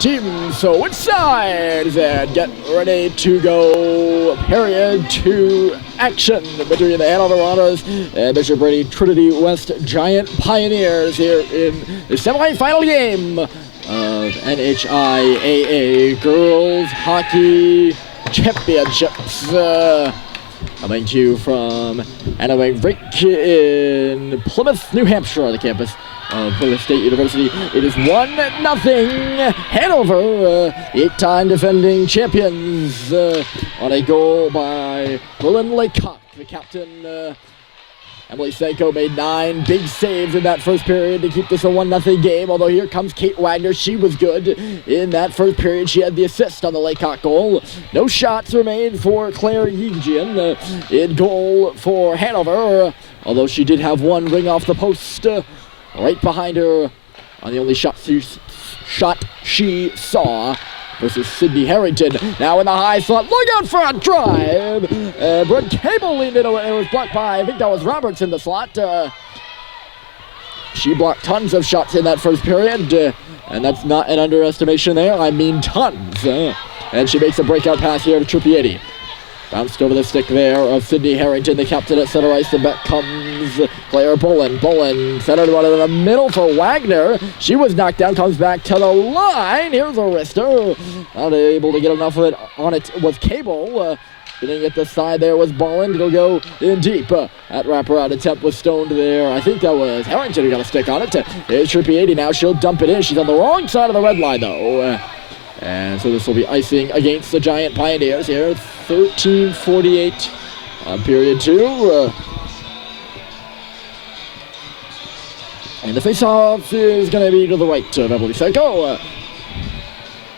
team. So which side is it? Get ready to go. Period to action between the Hanover Marauders and Bishop Brinity Trinity West Giant Pioneers here in the semifinal game of NHIAA Girls Hockey Championships. Coming to you from Hanaway Rink in Plymouth, New Hampshire, the campus of Plymouth State University. It is 1-0 Hanover, 8-time defending champions, on a goal by Berlin Laycock. The captain, Emily Senko, made 9 big saves in that first period to keep this a 1-0 game, although here comes Kate Wagner. She was good in that first period. She had the assist on the Laycock goal. No shots were made for Claire Yinjian in goal for Hanover, although she did have one ring off the post right behind her on the only shot she saw versus Sydney Harrington. Now in the high slot, look out for a drive! Brett Cable leaned it away. It was blocked by, I think that was Roberts in the slot. She blocked tons of shots in that first period, and that's not an underestimation there. I mean tons. And she makes a breakout pass here to Trippieri. Bounced over the stick there of Sydney Harrington, the captain at center ice. And back comes Claire Bolin. Bolin centered one in the middle for Wagner. She was knocked down, comes back to the line. Here's a wrister. Not able to get enough of it on it was Cable. Getting at the side there was Bolin. It'll go in deep. That wraparound attempt was stoned there. I think that was Harrington who got a stick on it. Here's Trippieri now. She'll dump it in. She's on the wrong side of the red line though. And so this will be icing against the Giant Pioneers here. 13:48 on period 2. And the face-off is going to be to the right of Emily Senko.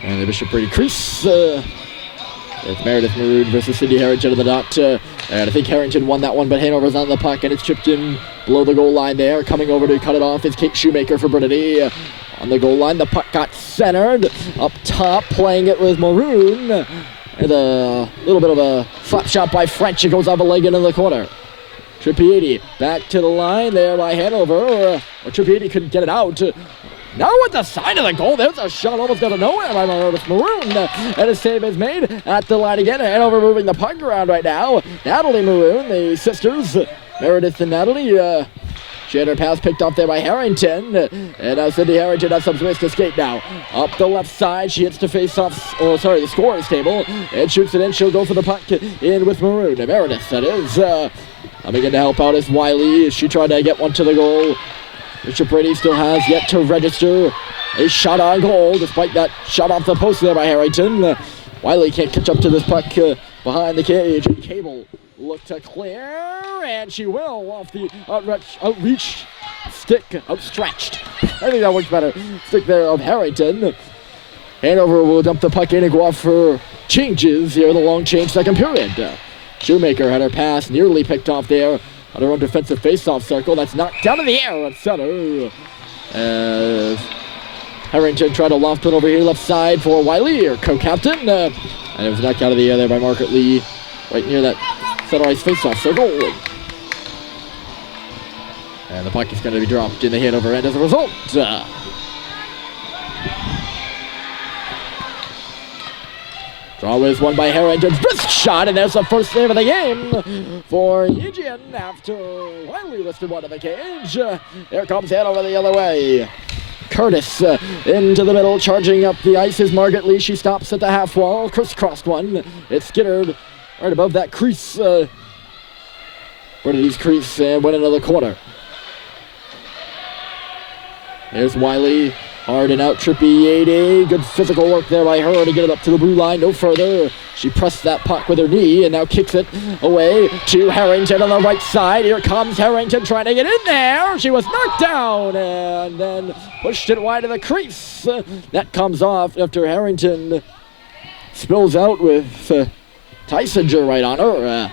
And the Bishop Brinity crease. It's Meredith Maroon versus Sydney Harrington at the dot. And I think Harrington won that one, but Hanover's on the puck, and it's chipped in below the goal line there. Coming over to cut it off is Kate Shoemaker for Brinity. On the goal line, the puck got centered. Up top, playing it with Maroon. And a little bit of a slap shot by French. It goes off a leg into the corner. Trippieri back to the line there by Hanover. Trippieri couldn't get it out. Now at the side of the goal, there's a shot almost out of nowhere by Marauders Maroon. And a save is made at the line again. Hanover moving the puck around right now. Natalie Maroon, the sisters, Meredith and Natalie, she had her pass picked off there by Harrington. And now Sydney Harrington has some space to skate now. Up the left side, she hits the the scorer's table. And shoots it in. She'll go for the puck in with Maroon. And Meredith, that is. Coming in to help out is Wiley. She tried to get one to the goal. Bishop Brinity still has yet to register a shot on goal, despite that shot off the post there by Harrington. Wiley can't catch up to this puck behind the cage. And Cable look to clear, and she will off the outreach stick, outstretched. I think that works better. Stick there of Harrington. Hanover will dump the puck in and go off for changes here in the long change second period. Shoemaker had her pass nearly picked off there on her own defensive face-off circle. That's knocked down in the air at center. As Harrington tried to loft it over here left side for Wiley, her co-captain. And it was knocked out of the air there by Margaret Lee, right near that center ice face-off circle. And the puck is going to be dropped in the Hanover end as a result. Draw was won by Harrington's wrist shot, and there's the first save of the game for Eugene after Wiley listed one of the cage. Here comes Hanover the other way. Curtis into the middle, charging up the ice is Margaret Lee. She stops at the half wall, crisscrossed one. It's skittered right above that crease. Brinity's crease and went into the corner. There's Wiley. Hard and out, Trippieri. Good physical work there by her to get it up to the blue line. No further. She pressed that puck with her knee and now kicks it away to Harrington on the right side. Here comes Harrington trying to get in there. She was knocked down and then pushed it wide of the crease. That comes off after Harrington spills out with Tysinger right on her.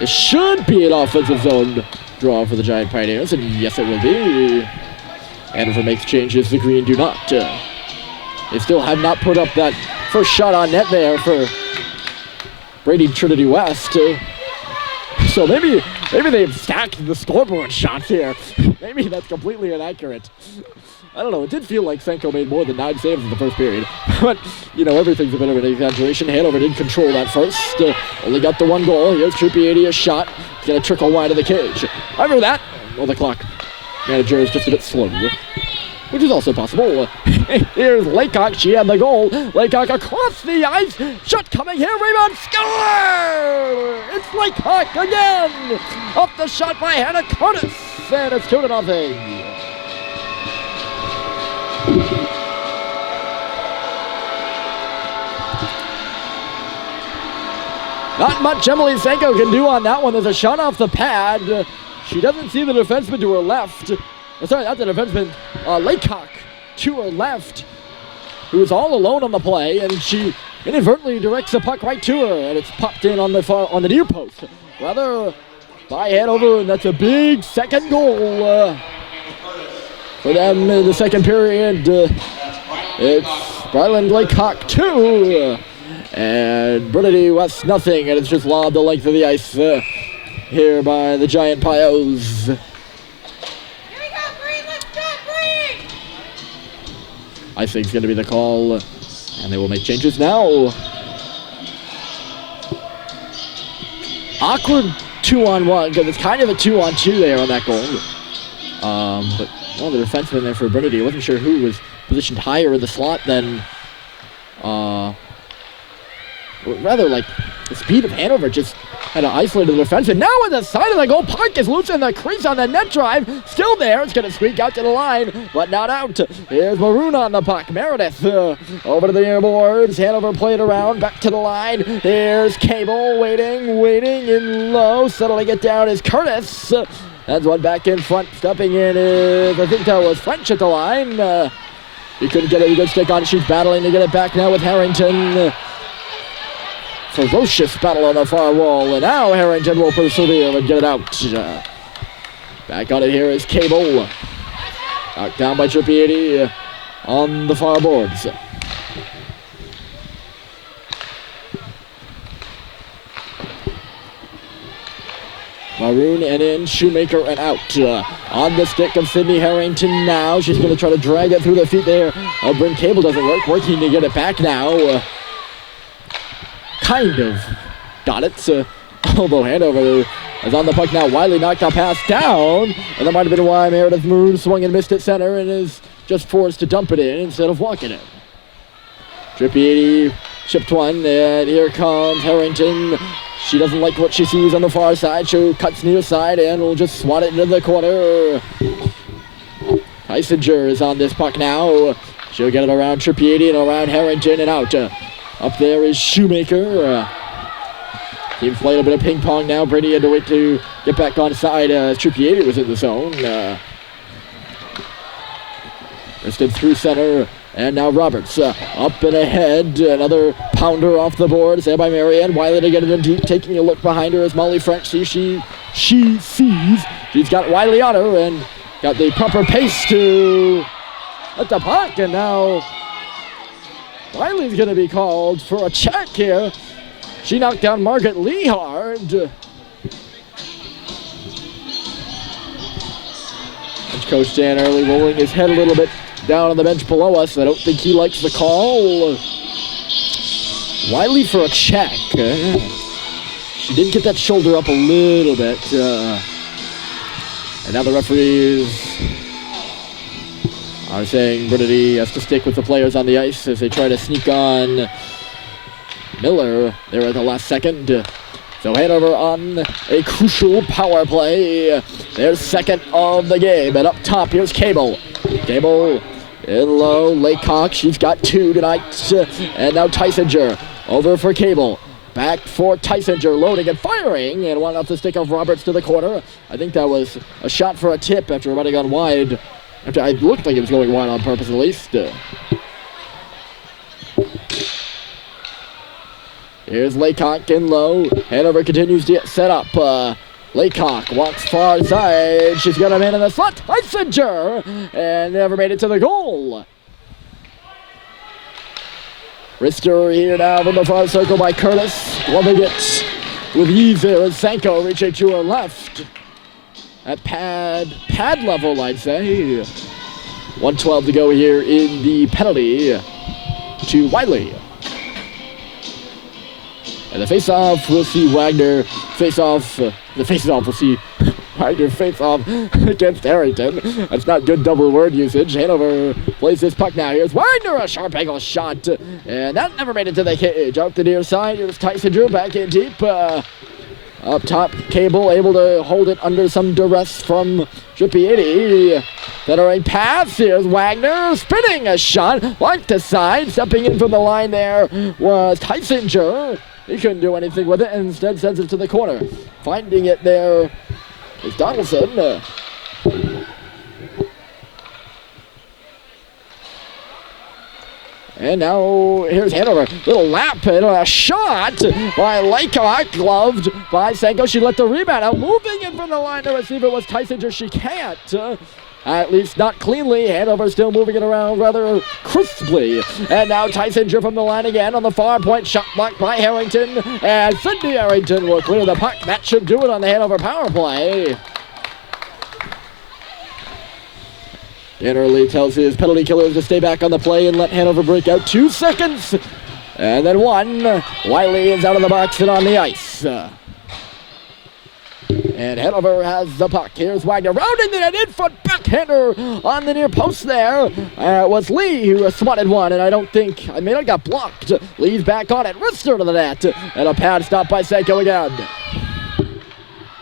It should be an offensive zone draw for the Giant Pioneers, and yes, it will be. Hanover makes changes, the Green do not. They still have not put up that first shot on net there for Brinity Trinity West. So so maybe they've stacked the scoreboard shots here. Maybe that's completely inaccurate. I don't know, it did feel like Senko made more than 9 saves in the first period. But, you know, everything's a bit of an exaggeration. Hanover did control that first. Only got the 1 goal. Here's Trippier, a shot. It's going to trickle wide of the cage. After that, well, the clock manager is just a bit slow, which is also possible. Here's Laycock. She had the goal. Laycock across the ice. Shot coming here. Rebound. Score! It's Laycock again. Up the shot by Hannah Curtis. And it's 2-0. Not much Emily Senko can do on that one. There's a shot off the pad. She doesn't see the defenseman to her left. Sorry, not the defenseman. Laycock to her left, who is all alone on the play, and she inadvertently directs the puck right to her, and it's popped in on the near post. Rather by Hanover, and that's a big second goal for them in the second period. It's Bryland Laycock 2, and Brinity West nothing, and it's just lobbed the length of the ice here by the Giant Pios. Here we go, Bree! Let's go, Bree! Icing's going to be the call, and they will make changes now. Awkward 2-on-1, because it's kind of a 2-on-2 there on that goal. But one of the defensemen there for Brinity, I wasn't sure who was positioned higher in the slot than, rather like the speed of Hanover just had to isolate the defense. And now at the side of the goal, puck is loose in the crease on the net drive. Still there, it's going to squeak out to the line, but not out. Here's Maroon on the puck. Meredith over to the near boards. Hanover played around, back to the line. Here's Cable waiting in low. Settling it down is Curtis. That's one back in front. Stepping in is, I think that was French at the line. He couldn't get a good stick on it. She's battling to get it back now with Harrington. Ferocious battle on the far wall, and now Harrington will persevere and get it out. Back on it here is Cable. Knocked down by Trippier on the far boards. Maroon and in, Shoemaker and out. On the stick of Sydney Harrington now. She's going to try to drag it through the feet there. Bryn Cable doesn't work. Working to get it back now. Kind of got it. Although Hanover is on the puck now. Wiley knocked that pass down. And that might have been why Meredith Maroon swung and missed at center and is just forced to dump it in instead of walking it. Trippier chipped one, and here comes Harrington. She doesn't like what she sees on the far side. She cuts near side and will just swat it into the corner. Heisinger is on this puck now. She'll get it around Trippier and around Harrington and out. Up there is Shoemaker. Team played a bit of ping pong now. Brady had to wait to get back on side. Trippier was in the zone. Wristed through center. And now Roberts up and ahead. Another pounder off the board. Saved by Marianne. Wiley to get it in deep. Taking a look behind her as Molly French sees. She sees. She's got Wiley on her and got the proper pace to at the puck. And now Wiley's going to be called for a check here. She knocked down Margaret Lehard. Bench coach Dan Early rolling his head a little bit down on the bench below us. I don't think he likes the call. Wiley for a check. She did get that shoulder up a little bit. And now the referees are saying Brinity has to stick with the players on the ice as they try to sneak on Miller there at the last second. So Hanover on a crucial power play. Their second of the game. And up top, here's Cable. Cable in low. Laycock, she's got 2 tonight. And now Tysinger over for Cable. Back for Tysinger, loading and firing. And one off the stick of Roberts to the corner. I think that was a shot for a tip after running on wide. After it looked like it was going wide on purpose at least. Here's Laycock in low. Hanover continues to get set up. Laycock walks far side. She's got a man in the slot. Heisinger! And never made it to the goal. Rister here now from the far circle by Curtis. Gloving it with ease there as Sanko reaching to her left. At pad level, I'd say. 1:12 to go here in the penalty to Wiley. And the face-off, we'll see Wagner face-off. We'll see Wagner face-off against Harrington. That's not good double word usage. Hanover plays this puck now. Here's Wagner, a sharp angle shot. And that never made it to the cage. Out the near side, here's Tyson Drew back in deep. Up top, Cable able to hold it under some duress from Trippiedi. Centering pass, here's Wagner, spinning a shot, like the side, stepping in from the line there was Tysinger. He couldn't do anything with it and instead sends it to the corner. Finding it there is Donaldson. And now here's Hanover. Little lap and a shot by Laycock, gloved by Sanko. She let the rebound out. Moving in from the line to receive it was Tysinger. She can't. At least not cleanly. Hanover still moving it around rather crisply. And now Tysinger from the line again on the far point. Shot blocked by Harrington. And Sydney Harrington will clear the puck. That should do it on the Hanover power play. Innerly tells his penalty killers to stay back on the play and let Hanover break out. 2 seconds. And then 1. Wiley is out of the box and on the ice. And Hanover has the puck. Here's Wagner rounding it, an in-front backhander on the near post there. It was Lee who swatted one, and I may have got blocked. Lee's back on it, wrister to the net. And a pad stop by Sanko again.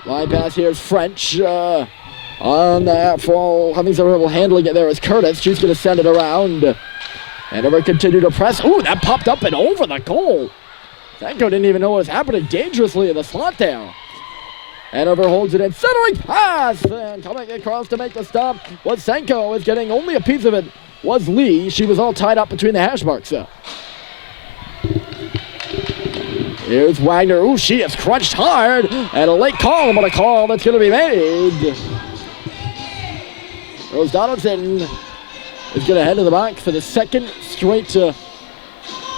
Line pass, here's French. On that fall, having some trouble handling it there is Curtis. She's going to send it around. Hanover continue to press. Ooh, that popped up and over the goal. Sanko didn't even know what was happening dangerously in the slot there. Hanover holds it in, centering pass, and coming across to make the stop was Sanko. Is getting only a piece of it was Lee. She was all tied up between the hash marks. Here's Wagner. Ooh, she is crunched hard, and a late call, but a call that's going to be made. Rose Donaldson is going to head to the box for the second straight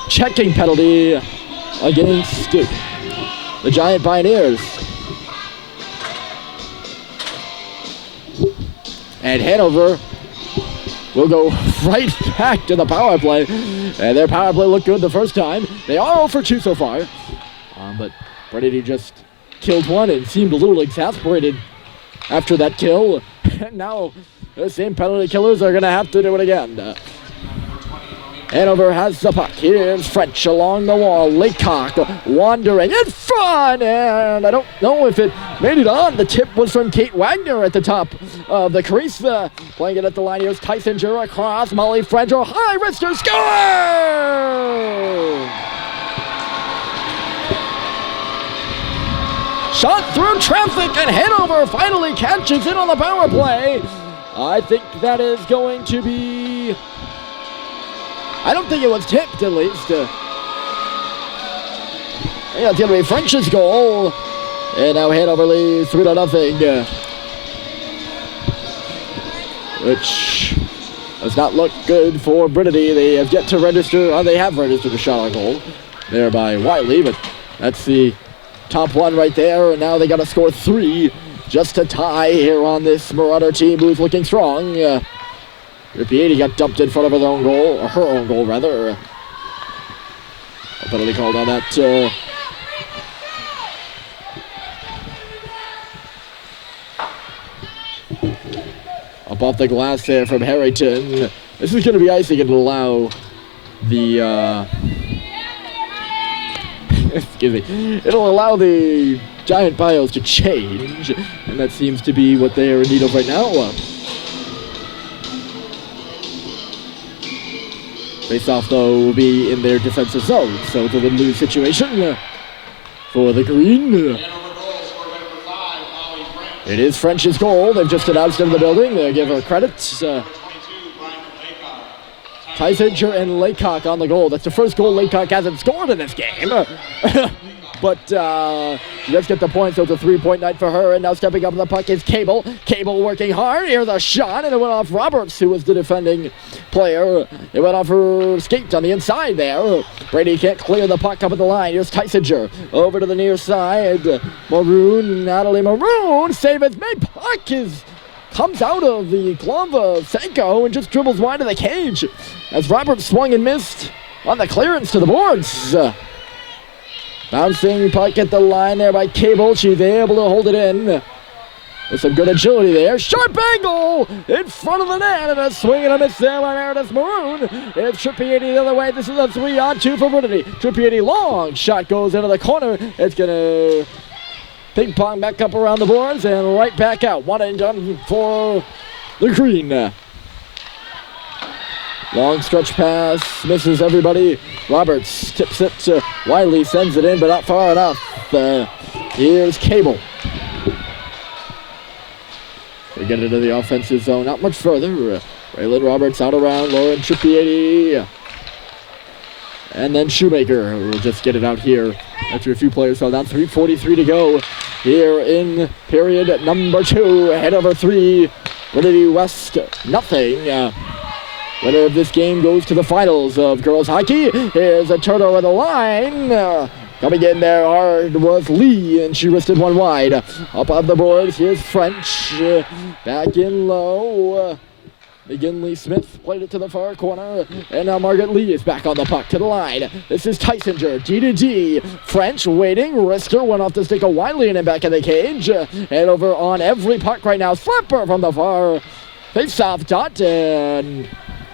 checking penalty against the Giant Pioneers. And Hanover will go right back to the power play. And their power play looked good the first time. They are 0 for 2 so far. But Brinity just killed one and seemed a little exasperated after that kill. And now the same penalty killers are going to have to do it again. Hanover has the puck. Here's French along the wall. Laycock wandering in front. And I don't know if it made it on. The tip was from Kate Wagner at the top of the crease. Playing it at the line. Here's Tysinger across. Molly French. High wrister. Score! Shot through traffic, and Hanover finally catches it on the power play. I think that is going to be... I don't think it was tipped, at least. Yeah, it's going to be French's goal. And now Hanover leads 3-0. Which does not look good for Brinity. They have yet to register, they have registered a shot on goal there by Wiley, but that's the top one right there, and now they got to score 3 just to tie here on this Marauder team who's looking strong. Trippiedi got dumped in front of her own goal, rather. A penalty called on that. Up off the glass there from Harrington. This is going to be icing. It'll allow the... excuse me. It'll allow the Giant Bios to change, and that seems to be what they are in need of right now. Face-off, though, will be in their defensive zone, so it's a win-lose situation for the Green. It is French's goal. They've just announced it in the building. They'll give her credit. Tysinger and Laycock on the goal. That's the first goal Laycock hasn't scored in this game. but she does get the point, so it's a 3-point night for her. And now stepping up to the puck is Cable. Cable working hard. Here's a shot, and it went off Roberts, who was the defending player. It went off her skate on the inside there. Brady can't clear the puck up at the line. Here's Tysinger over to the near side. Maroon, Natalie Maroon, save is made. Puck comes out of the glove of Senko and just dribbles wide of the cage as Roberts swung and missed on the clearance to the boards. Bouncing puck at the line there by Cable. She's able to hold it in with some good agility there. Sharp angle in front of the net, and a swing and a miss there by Meredith Maroon. It's Trippier the other way. This is a 3-on-2 for Brinity. Trippier, long shot goes into the corner. It's going to ping pong back up around the boards and right back out. One and done for the Green. Long stretch pass, misses everybody. Roberts tips it to Wiley, sends it in, but not far enough. Here's Cable. We get into the offensive zone, not much further. Raylan Roberts out around Lauren Trippier. And then Shoemaker will just get it out here after a few players fell down. 3:43 to go here in period number 2. Hanover 3, Brinity West nothing. Winner of this game goes to the finals of girls hockey. Here's a turn over the line. Coming in there hard was Lee, and she wristed one wide. Up on the boards, here's French. Back in low. McGinley Smith played it to the far corner, and now Margaret Lee is back on the puck to the line. This is Tysinger, D-to-D. French waiting, wrister went off the stick of Wiley and in back of the cage. And over on every puck right now, slipper from the far face-off dot, and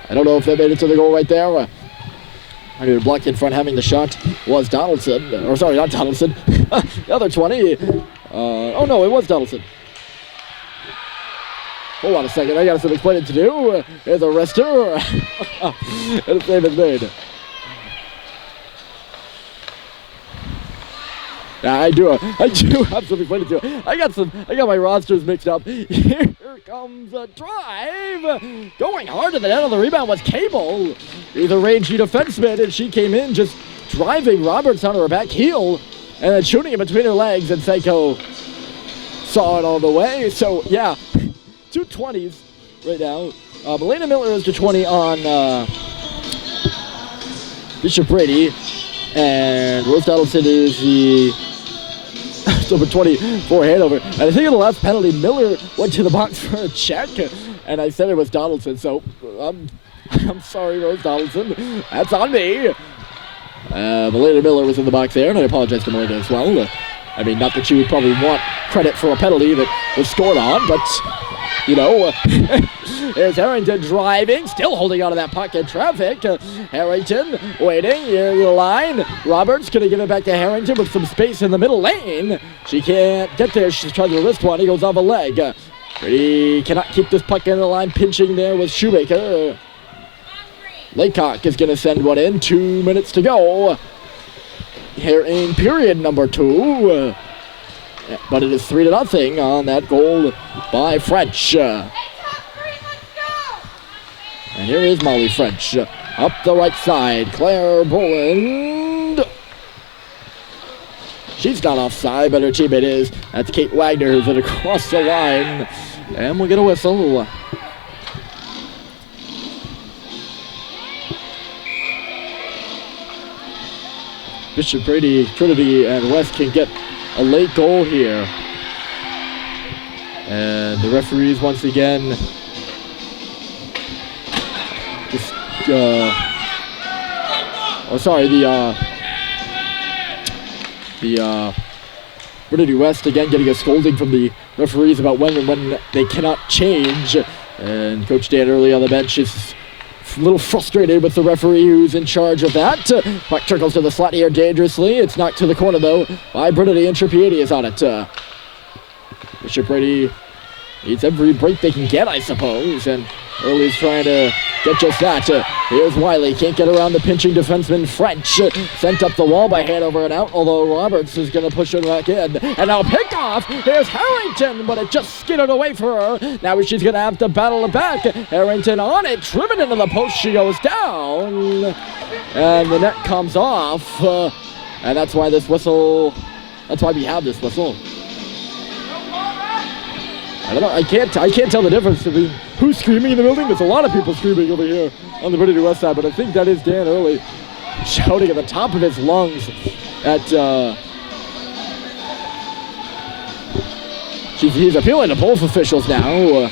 I don't know if they made it to the goal right there. I mean, blocked in front having the shot was Donaldson. Or sorry, not Donaldson. The other 20. Oh no, it was Donaldson. Hold on a second, I got some explaining to do. There's a wrister. And a save is made. Yeah, I do have some explaining to do. I got my rosters mixed up. Here comes a drive. Going hard to the net on the rebound was Cable. He's a rangy defenseman, and she came in just driving Roberts onto her back heel and then shooting it between her legs, and Seiko saw it all the way. So, yeah, 2 20s right now. Melina Miller is the 20 on Bishop Brady, and Rose Donaldson is the number 20 for Hanover. And I think in the last penalty, Miller went to the box for a check, and I said it was Donaldson, so I'm sorry, Rose Donaldson. That's on me. Melina Miller was in the box there, and I apologize to Melina as well. I mean, not that she would probably want credit for a penalty that was scored on, but, you know, here's Harrington driving, still holding on to that puck in traffic. Harrington waiting, here's the line. Roberts gonna give it back to Harrington with some space in the middle lane. She can't get there, she's trying to wrist one, he goes off a leg. Brady cannot keep this puck in the line, pinching there with Shoemaker. Laycock is gonna send one in, 2 minutes to go here in period number 2. But it is 3-0 on that goal by French. And here is Molly French up the right side. Claire Boland. She's not offside, but her teammate is. That's Kate Wagner who's in across the line. And we'll get a whistle. Bishop Brady, Trinity, and West can get a late goal here. And the referees once again just Brinity West again getting a scolding from the referees about when and when they cannot change. And Coach Dan early on the bench is a little frustrated with the referee who's in charge of that. Puck trickles to the slot here dangerously. It's knocked to the corner though by Brinity, and Trippier is on it. Bishop Brady needs every break they can get, I suppose, and Early's trying to get just that. Here's Wiley, can't get around the pinching defenseman French. Sent up the wall by Hanover and out, although Roberts is going to push it back in. And now pick off, here's Harrington, but it just skidded away for her. Now she's going to have to battle it back. Harrington on it, driven into the post, she goes down. And the net comes off. And that's why this whistle, that's why we have this whistle. I don't know, I can't tell the difference between who's screaming in the building. There's a lot of people screaming over here on the Brinity West side, but I think that is Dan Early shouting at the top of his lungs at, he's appealing to both officials now.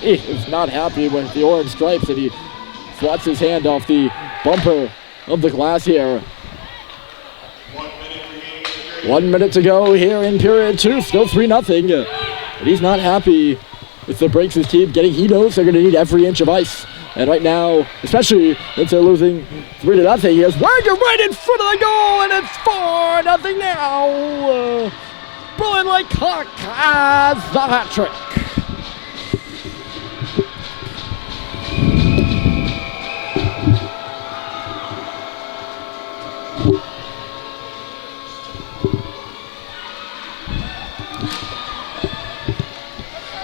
He is not happy with the orange stripes, and he swats his hand off the bumper of the glass here. 1 minute to go here in period 2, still 3-0. But he's not happy with the breaks his team getting. He knows they're going to need every inch of ice. And right now, especially since they're losing 3-0, he has Wagner right in front of the goal, and it's 4-0 now. Berlin Laycock has the hat trick.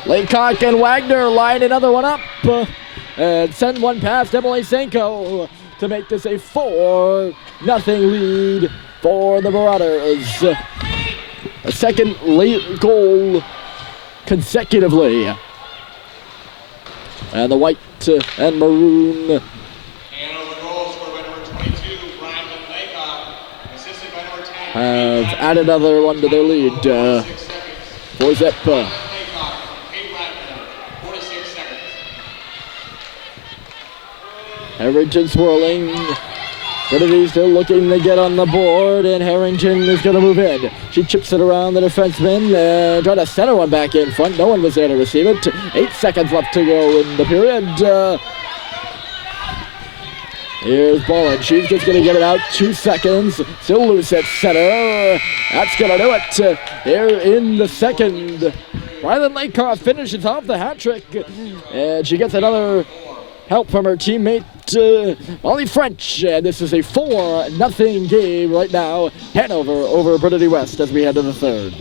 Laycock and Wagner line another one up and send one past Emily Sanko to make this a 4-0 lead for the Marauders. A second late goal consecutively. And the white and maroon Hanover goal scored by number 22, Brian Laycock, assisted by number 10. Have added another one to their lead. 4-zip. Harrington swirling. Brinity still looking to get on the board, and Harrington is going to move in. She chips it around the defenseman, trying to center one back in front. No one was there to receive it. 8 seconds left to go in the period. Here's Bolin. She's just going to get it out. 2 seconds. Still loose at center. That's going to do it. Here in the second. Rylan Laycock finishes off the hat trick, and she gets another help from her teammate, Molly French. And this is a 4-0 game right now. Hanover over Brinity West as we head to the third.